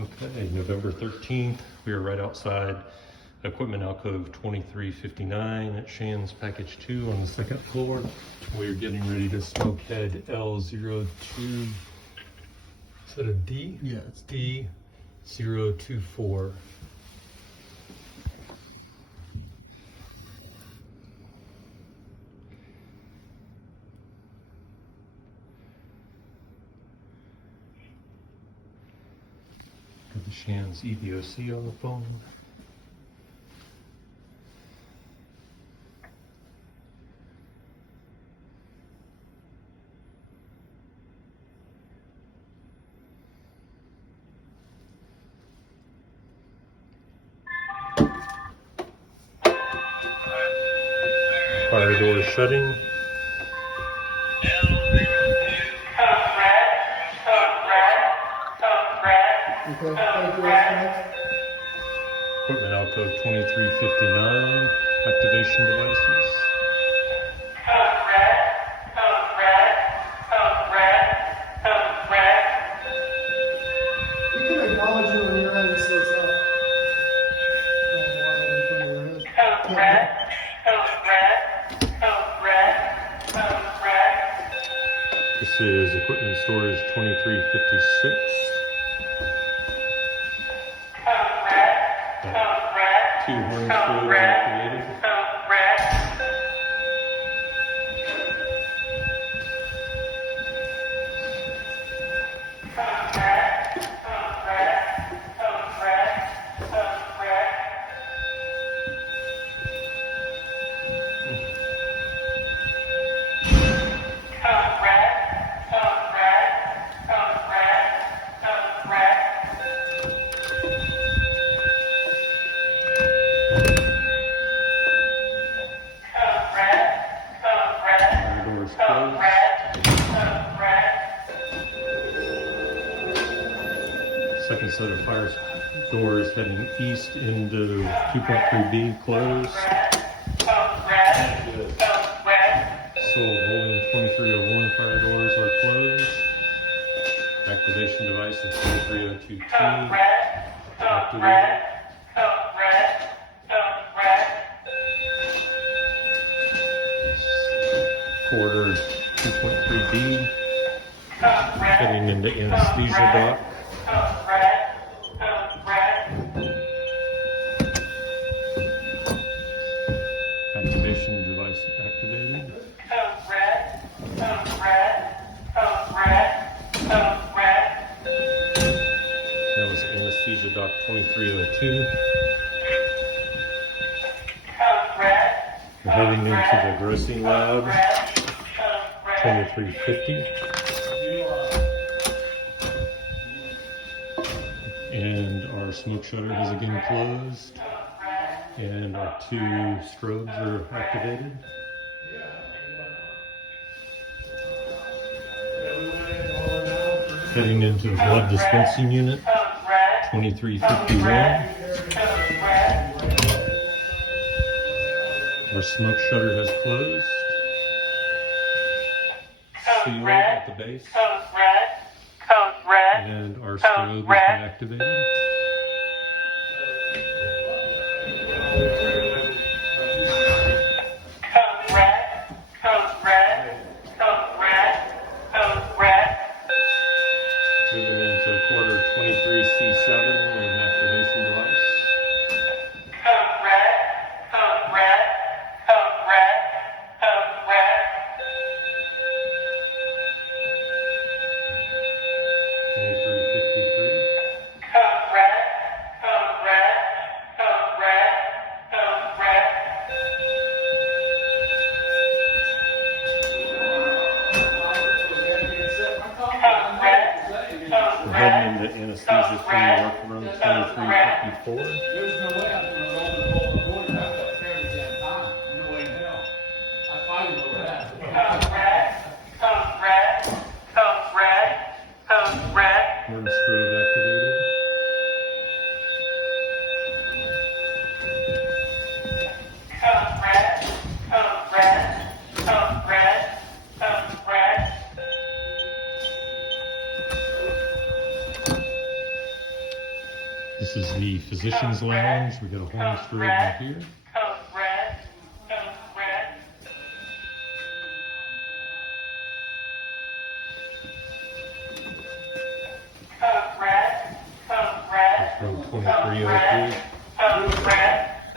Okay, November 13th, we are right outside Equipment Alcove 2359 at Shands Package 2 on the second floor. We are getting ready to smoke head L02. Is that a D? Yeah, it's D024. Got the Shands EVOC on the phone. Fire door shutting. okay. Thank you. Next. Equipment Alcove 2359, activation devices. You can acknowledge it when you're ready to say something. This is equipment storage 2356. Two horn strobes activated. Fire doors closed. Second set of fire doors heading east into 2.3B closed. Sold holding 2301 fire doors are closed. Activation device is 2302T activated. Quarter 2.3B heading into anesthesia dock. Activation device activated. That was anesthesia dock 2302. We're heading into the grossing lab 2350. And our smoke shutter has again closed. And our two strobes are activated. Heading into the blood dispensing unit 2351. Our smoke shutter has closed. Sealed at the base. And our strobe has been activated. Moving into quarter 23C7 with an activation device. We're heading into anesthesia-free workroom 2354. There's no way I'm gonna roll the door. You have to prepare the damn time. No way in hell. I fight over that. One strobe activated. This is the physician's lounge. We got a holster over here. Code red. Code red. Code red. Code red. Room Code red. 2303. Code red.